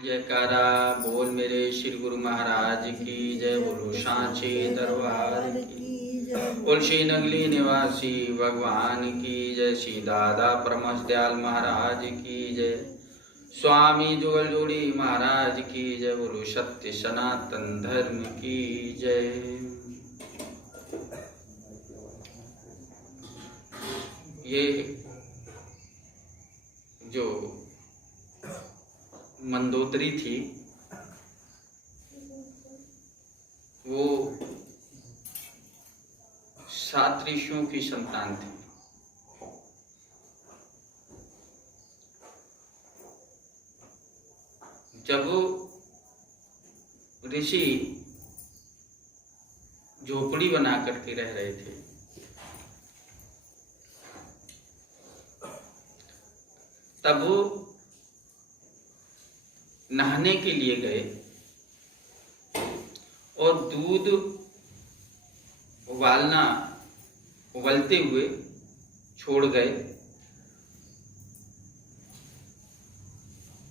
जयकारा बोल मेरे श्री गुरु महाराज की जय। बोलो सांचे दरबार की, बोल श्री नगली निवासी भगवान की जय। श्री दादा परमहंस दयाल महाराज की जय। स्वामी जुगल जोड़ी महाराज की जय। बोलो सत्य सनातन धर्म की जय। ये जो मंदोदरी थी वो 7 ऋषियों की संतान थी। जब ऋषि झोपड़ी बना करके रह रहे थे तब वो नहाने के लिए गए और दूध उबलते हुए छोड़ गए।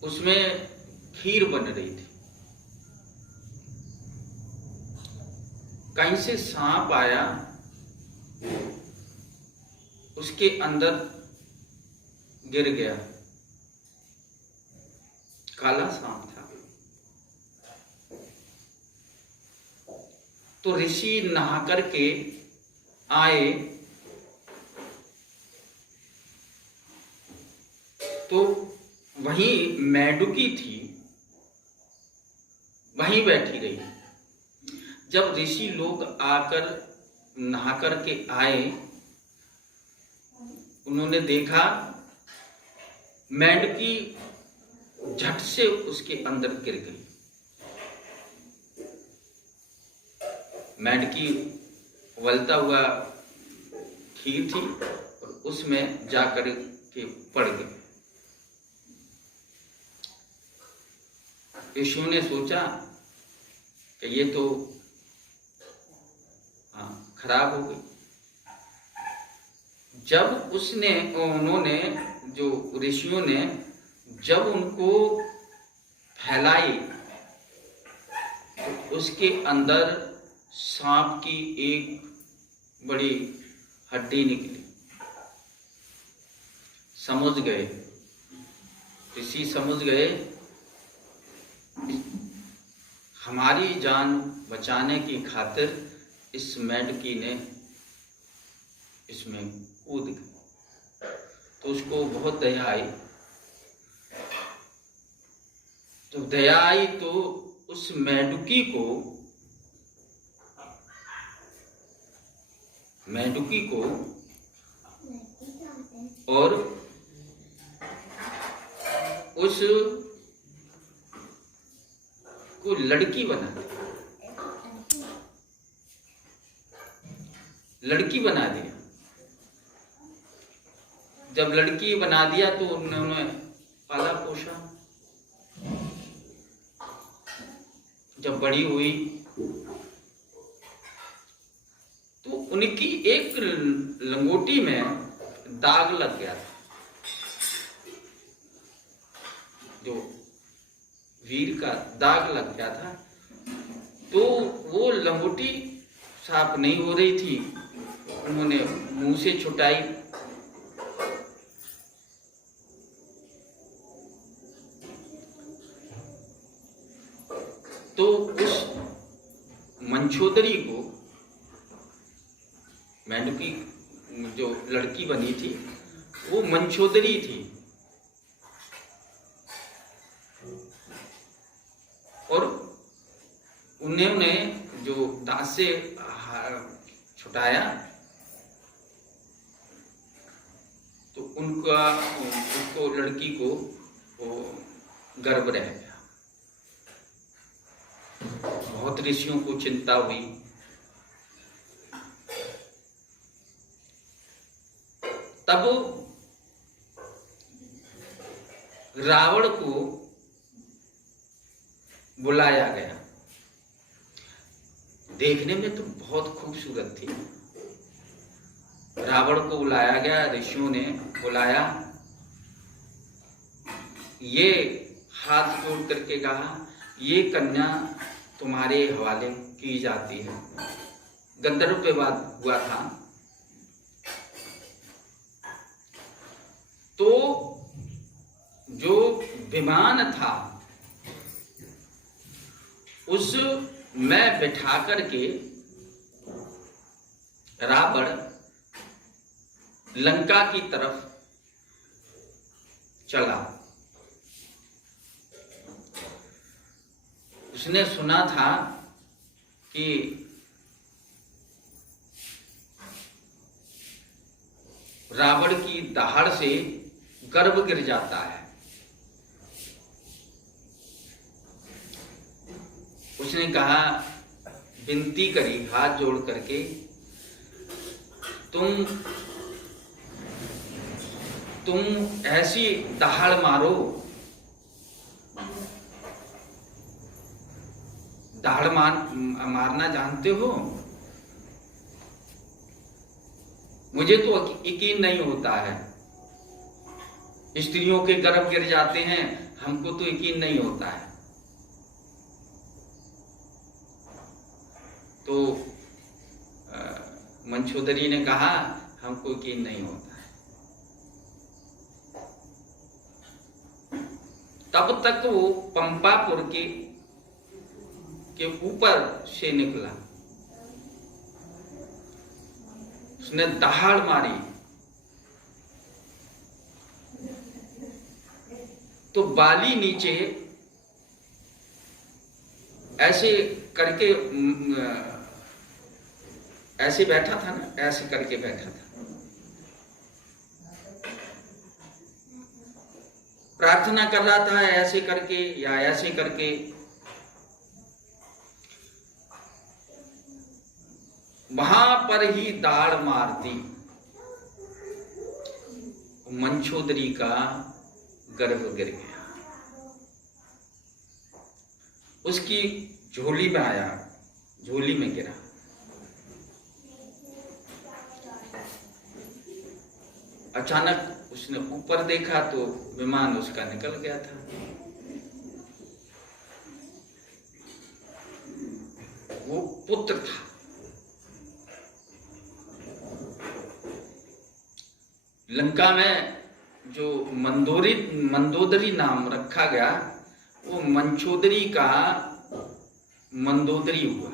उसमें खीर बन रही थी। कहीं से सांप आया, उसके अंदर गिर गया। काला सांप था। तो ऋषि नहा करके आए तो वहीं मेंढकी थी, वहीं बैठी रही। जब ऋषि लोग आकर नहा करके आए, उन्होंने देखा मेंढकी झट से उसके अंदर गिर गई। मेंढकी उबलता हुआ खीर थी और उसमें जाकर के पड़ गई। यीशु ने सोचा कि ये तो खराब हो गई। जब उन्होंने जो ऋषियों ने जब उनको फैलाई तो उसके अंदर सांप की एक बड़ी हड्डी निकली। समझ गए ऋषि, समझ गए हमारी जान बचाने की खातिर इस मेंढकी ने इसमें कूद गई। तो उसको बहुत दया आई। तो दया आई तो उस मेंढकी को और उस को लड़की बना दिया। जब लड़की बना दिया तो उन्होंने पाला पोषा। जब बड़ी हुई तो उनकी एक लंगोटी में दाग लग गया था। जो वीर का दाग लग गया था, तो वो लंगोटी साफ नहीं हो रही थी। उन्होंने मुंह से छुटाई। तो उस मंछोदरी को, मेंढकी जो लड़की बनी थी वो मंछोदरी थी, और उन्होंने जो दांत से छुटाया तो उसको लड़की को वो गर्भ रह गया। बहुत ऋषियों को चिंता हुई। तब रावण को बुलाया गया। देखने में तो बहुत खूबसूरत थी। रावण को बुलाया गया, ऋषियों ने बुलाया। ये हाथ जोड़ करके कहा, ये कन्या तुम्हारे हवाले की जाती है। गंधर्व पे बात हुआ था। तो जो विमान था उस में बिठा करके रावण लंका की तरफ चला। उसने सुना था कि रावण की दहाड़ से गर्भ गिर जाता है। उसने कहा, विनती करी हाथ जोड़ करके, तुम ऐसी दहाड़ मारो, दहाड़ मारना जानते हो? मुझे तो यकीन नहीं होता है। स्त्रियों के गर्भ गिर जाते हैं, हमको तो यकीन नहीं होता है। तो मंचोदरी ने कहा, हमको यकीन नहीं होता है। तब तक वो पंपापुर के ऊपर से निकला। उसने दहाड़ मारी तो बाली नीचे ऐसे करके ऐसे बैठा था ना, ऐसे करके बैठा था। प्रार्थना कर रहा था ऐसे करके या ऐसे करके। वहां पर ही दाढ़ मार दी। मंचोदरी का गर्भ गिर गया, उसकी झोली में आया, झोली में गिरा। अचानक उसने ऊपर देखा तो विमान उसका निकल गया था। वो पुत्र था। लंका में जो मंदोदरी नाम रखा गया, वो मंचोदरी का मंदोदरी हुआ।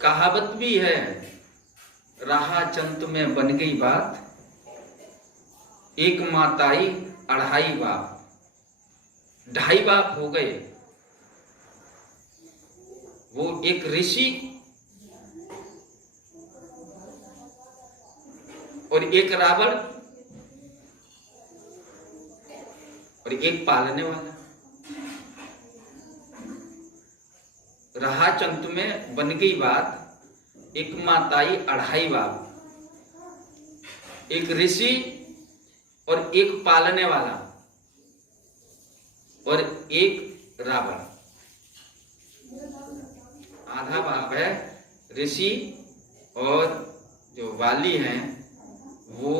कहावत भी है, रहा चंत में बन गई बात, एक माताई अढ़ाई बाप। 2.5 बाप हो गए। वो एक ऋषि और एक रावण और एक पालने वाला। रहा चंत में बन गई बात, एक माताई 2.5 बाप, एक ऋषि और एक पालने वाला और एक रावण। आधा बाप है ऋषि और जो वाली हैं वो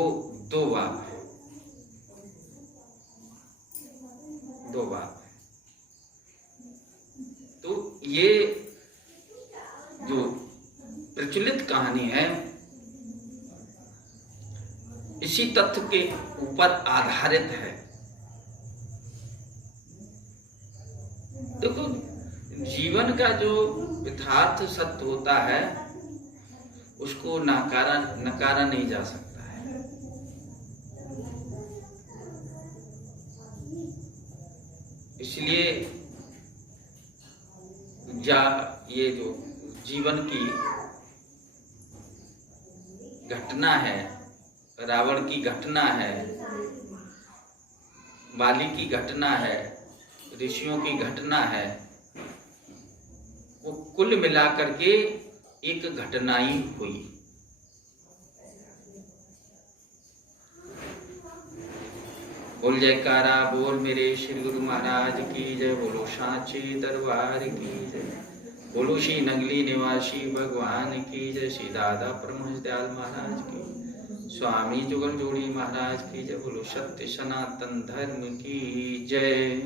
2 बाप है, 2 बाप। तो ये जो प्रचलित कहानी है इसी तथ्य के ऊपर आधारित है। देखो, जीवन का जो यथार्थ सत्य होता है उसको नकारा नहीं जा सकता है। इसलिए ये जो जीवन की घटना है, रावण की घटना है, बाली की घटना है, ऋषियों की घटना है, वो कुल मिलाकर के एक घटना ही हुई। बोल जयकारा बोल मेरे श्री गुरु महाराज की जय। बोलो सांचे दरबार की जय। बोलो श्री नगली निवासी भगवान की जय। श्री दादा परमहंस दयाल महाराज की। स्वामी जुगल जोड़ी महाराज की जय। बोलो सत्य सनातन धर्म की जय।